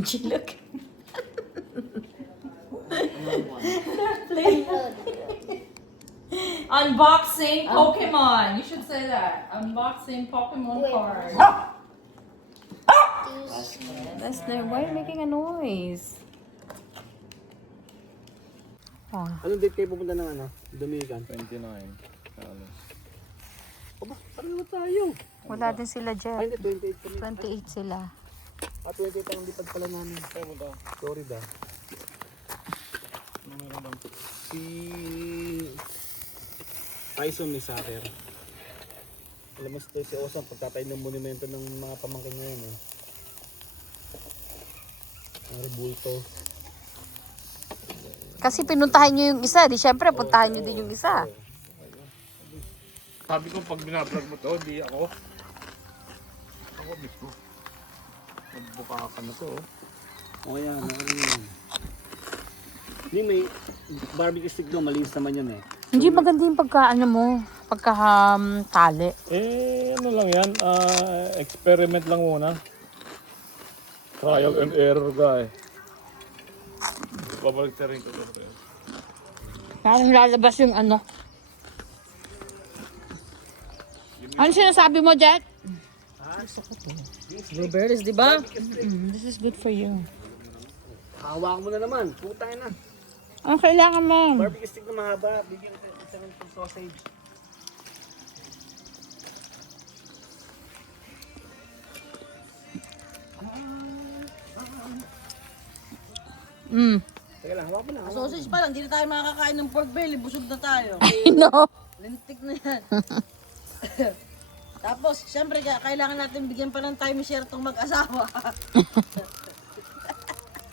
Angie, look. Unboxing Pokemon. You should say that. Unboxing Pokemon cards. That's the. Why are you making a noise? Oh. Anong date kayo pupunta ng ano? Dominican? 29. Aba, pareho tayo. Wala din sila, Ay, Jeff. hindi, 28 kami. 28 sila. 28 ang lipad pala namin. Saan mo daw? Florida. Ano meron bang? Si Tyson may soccer. Alam mo si Osam, pagkatayo ng monumento ng mga pamangkin ngayon eh. Ang rebulto. Kasi pinuntahan nyo yung isa. Di syempre, puntahan nyo din yung isa. Sabi ko pag binablog mo to, di ako. Ako mismo. Magbuka ka na to. O yan, yun. Hindi may barbecue stick doon, malinis naman yun eh. Hindi maganda yung pagkaano mo. Pagkatali. Ano lang yan, experiment lang muna. Trial and error guy. Babalik na rin ko. Parang lalabas yung ano. Ano sinasabi mo, Jet? Blueberries, di ba? This is good for you. Hawak mo na naman, putang na. Ano kailangan mo? Barbecue stick na mahaba, bigyan ko isang sausage. Teka lang, hawak mo na. Sausage pa lang, hindi na tayo makakain ng pork belly, busog na tayo. I know. Lintik na yan. Tapos, syempre, kailangan natin bigyan pa ng time share tong mag-asawa.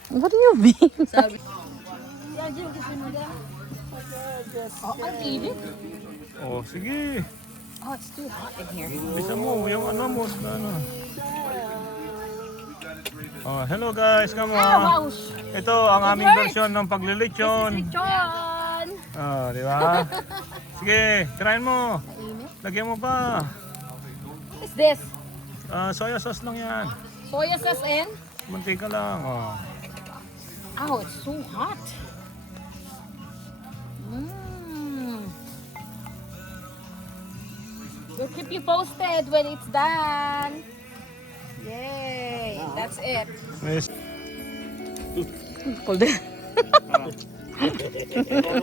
What do you mean? Sabi. Yan, Jim, kasi mo dyan. Oh, ang init. Oh, sige. Oh, it's too hot in here. Bisa mo, yung ano mo, ano. Oh, hello guys, come on. Ito ang aming version ng paglilitsyon. John! Oh, di ba? Sige, try mo. Lagyan mo pa. What is this? Soya sauce lang yan. Soya sauce and? Mantika lang. Oh. Oh, it's so hot. Mmm. We'll keep you posted when it's done. Yay! That's it. Yes. Cold. Ano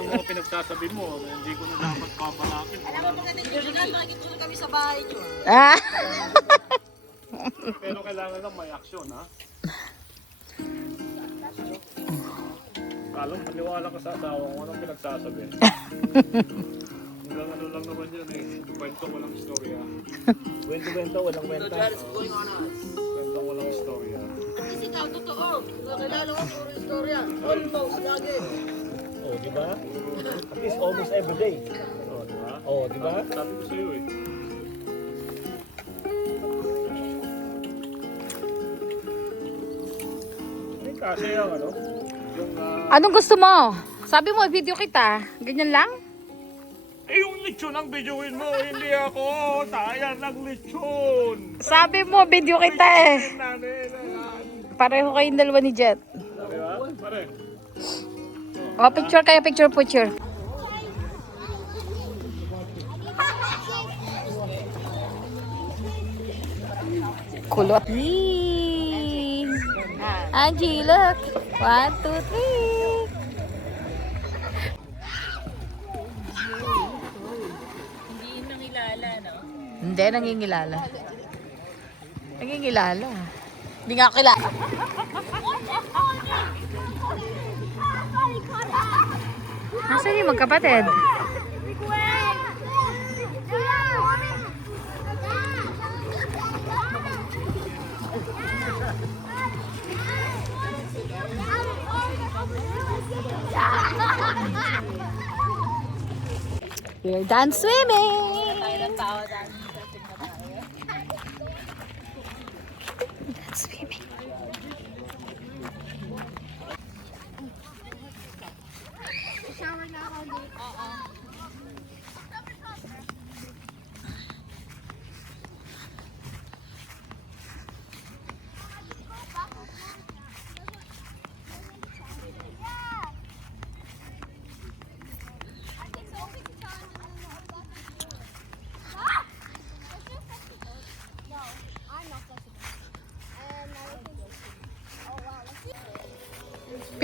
mo pinagsasabi mo? Hindi ko na dapat papalakin. Alam mo, pagdating nyo rin, makikita kami sa bahay nyo. Ah! Pero kailangan lang may aksyon, ha? Kalong paniwala ka sa asawa kung anong pinagsasabi. Hanggang ano lang naman yan eh. Kwento ko lang istorya. Kwento-kwento, walang kwenta. Kwento ko lang istorya. At least ikaw, totoo. Nakilala ko, puro istorya. Almost, lagi. Oh, di ba? At least almost every day. Oh, di ba? Oh, di ba? Sabi ko sa'yo eh. Eh, kasi yung ano, yung Anong gusto mo? Sabi mo, video kita. Ganyan lang? yung lechon ang videoin mo, hindi ako. Sayang ng lechon. Sabi mo, video kita eh. Pareho kayong dalawa ni Jet. Diba? Pare. O, picture kayo, picture. Kulot. Yee! Angie, look. 1, 2, 3. Hindi, nangingilala. Nangingilala. Hindi nga kilala. Nasaan yung magkapatid? We're done swimming! Swimming.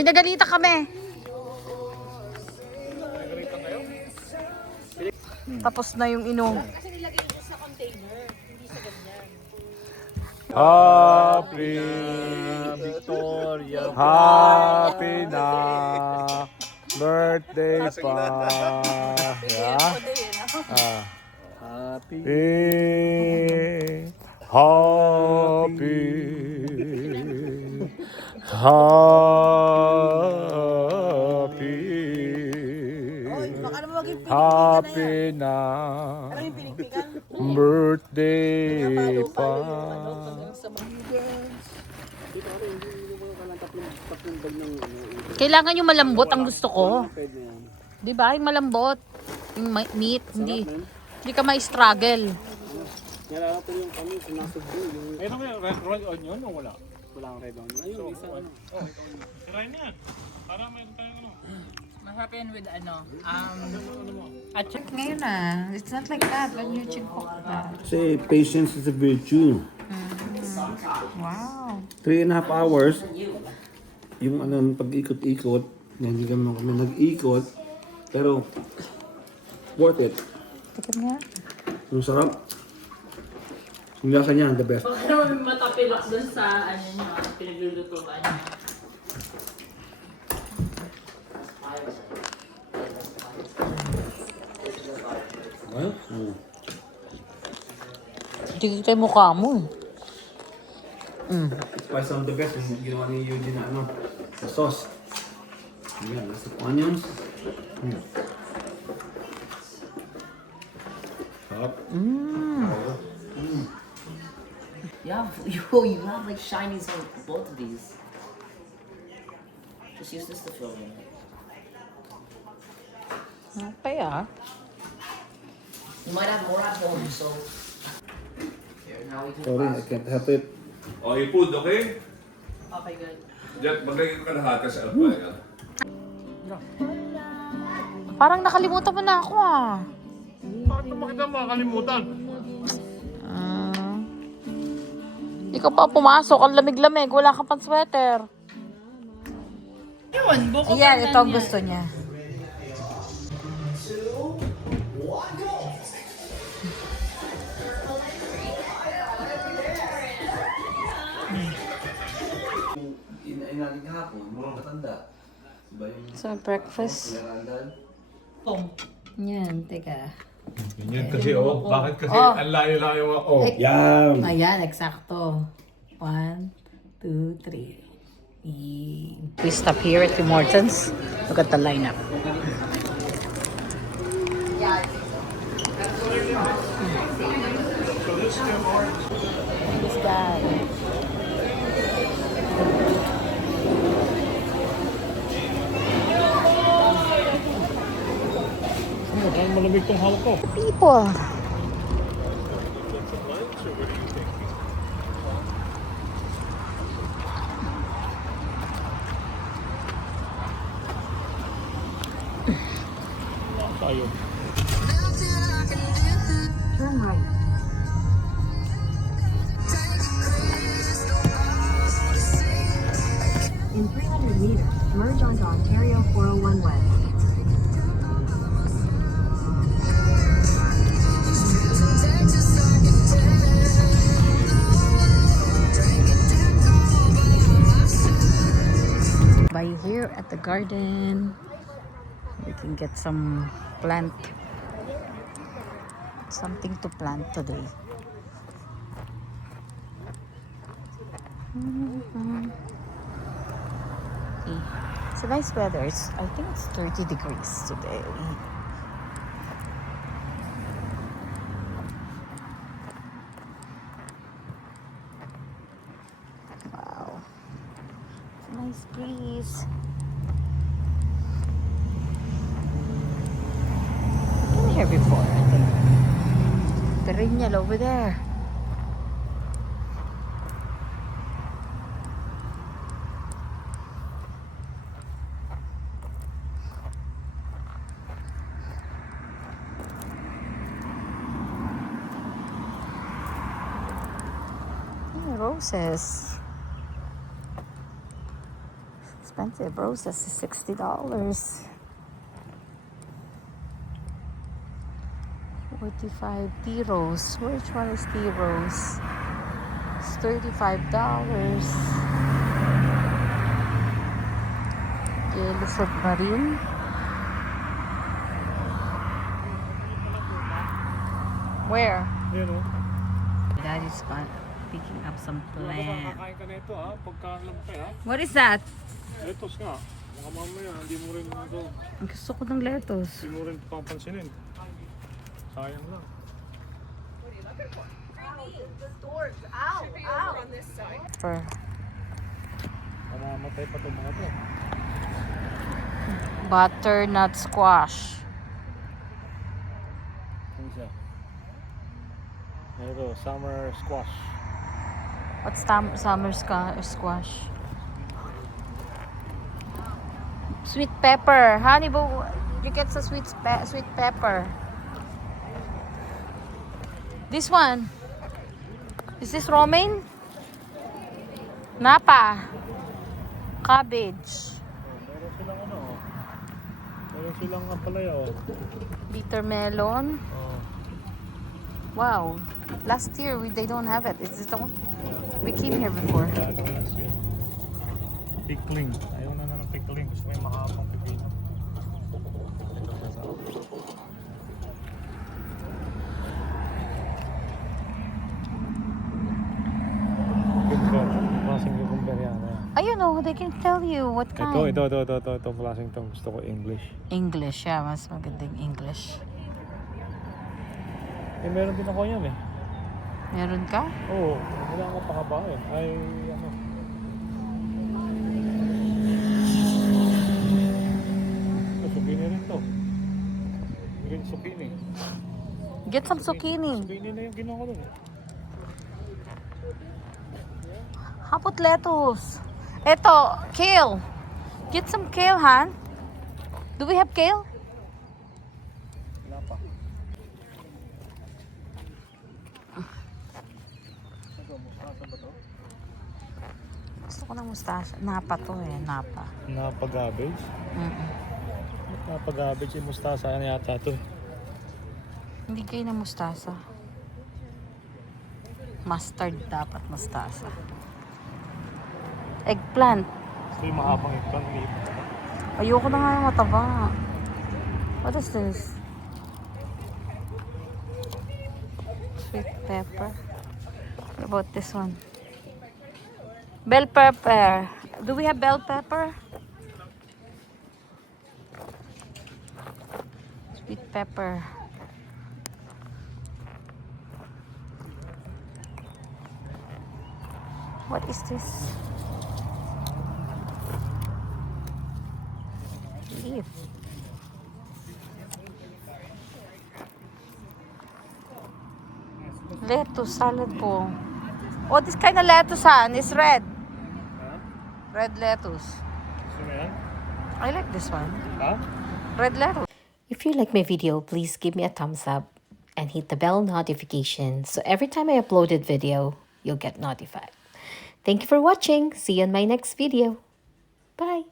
Pinagalita kami. Tapos na yung inom. Happy Victoria. Happy na birthday pa. Yeah. Happy. Happy. Baka naman maging Happy na pinikpikan. birthday pa. Kailangan yung malambot ang gusto ko. Pwede na yan. Di ba? Yung malambot. Yung meat. Hindi, man. hindi ka ma-struggle. Nalala ko yung kami, sinasubdo. Yung Mayroon may red onion o wala? walang red onion. Ayun, isa ano. Try na yan. Para mayroon tayong ano. Masarap yan with ano, At ngayon na, it's not like that when you cook that. Say, patience is a virtue. Wow. 3.5 hours. Yung ano, pag-ikot-ikot. Hindi kami nag-ikot. Pero, worth it. Tikim nga. Yung sarap. Yung lasa niya, the best. Pero matapilok dun sa ano nyo, pinagluluto ba niya? Well, Tigil tayo mukha mo eh. spice on the best. Yung ginawa ni Eugene na ano, the sauce. Ayan, lots of onions. Sarap. Yeah, you have like shinies on both of these. Just use this to fill in. Okay ah. You might have more at home, so. Here, now we can Sorry, I can't help it. Oh, yung food, okay? Okay, good. Diyan, maglagay ko ka lahat kasi alpaya. Parang nakalimutan mo na ako ah. Bakit mo kita makakalimutan? Ikaw pa pumasok, ang lamig-lamig, wala kang pang sweater. Yun, buko Ayan, ito ang gusto niya. Inain natin kahapon, murang matanda. Diba yung So, breakfast. pinarandaan? Yan, teka. Ganyan kasi oh. Bakit kasi ang layo-layo ako? Yum! Ayan, eksakto. 1, 2, 3. We stop here at Tim Hortons. Look at the lineup. This guy. Ang malamig tong hawak ko. People. Tayo. Turn right. In 300 meters, merge onto Ontario 401 West. By here at the garden, we can get some plant, something to plant today. Okay. It's a nice weather. I think it's 30 degrees today. Wow. It's a nice breeze. Been here before, I think. Perennial over there. Roses. expensive. Roses is $60. 45 tea rose. Which one is tea rose? It's $35. Yellow submarine. Where? Yan o. Daddy's picking up some plant. Makakain ka na ito ha, pagkalampay ha. What is that? Lettuce nga. Baka mamaya, hindi mo rin ito. Ang gusto ko ng lettuce. Hindi mo rin papansinin. Sayang lang. For Mamamatay pa itong mga ito. butternut squash. Ano siya? Ito, summer squash. What's summer squash? Sweet pepper. Honey, but you get some sweet pepper. This one. Is this romaine? Napa. Cabbage. Meron silang ano oh. Meron silang palaya oh. Bitter melon. Oh. Wow. Last year they don't have it. Is this the one? We came here before. Pickling. Ayaw na ng pickling. Gusto ko yung makapang pipino. Ito na sa cucumber. Klaseng cucumber yan. Ayun oh, they can tell you what kind. Ito. Klaseng ito. Gusto ko English. English, yeah. Mas magandang English. Eh, meron din ako yan eh. Meron ka? Oo. Wala akong pakabain. Ay, ano. Zucchini rin to. Green zucchini. Get some zucchini. Zucchini na yung ginawa ko dun. How about lettuce? Ito, kale. Get some kale, Han. Do we have kale? Wala pa. Gusto ko ng mustasa. Napa to eh, napa. Napag-garbage? Napag-garbage yung mustasa yan yata to. Hindi kayo na mustasa. Mustard dapat mustasa. Eggplant. Gusto yung mahabang eggplant. Ayoko na nga yung mataba. What is this? Sweet pepper. What about this one? Bell pepper. Do we have bell pepper? Sweet pepper. What is this? Leaf. Lettuce, salad po. Oh, this kind of lettuce, Han, is red. Red lettuce. Gusto mo yan? I like this one. Ha? Red lettuce. If you like my video, please give me a thumbs up and hit the bell notification so every time I uploaded video, you'll get notified. Thank you for watching. See you in my next video. Bye.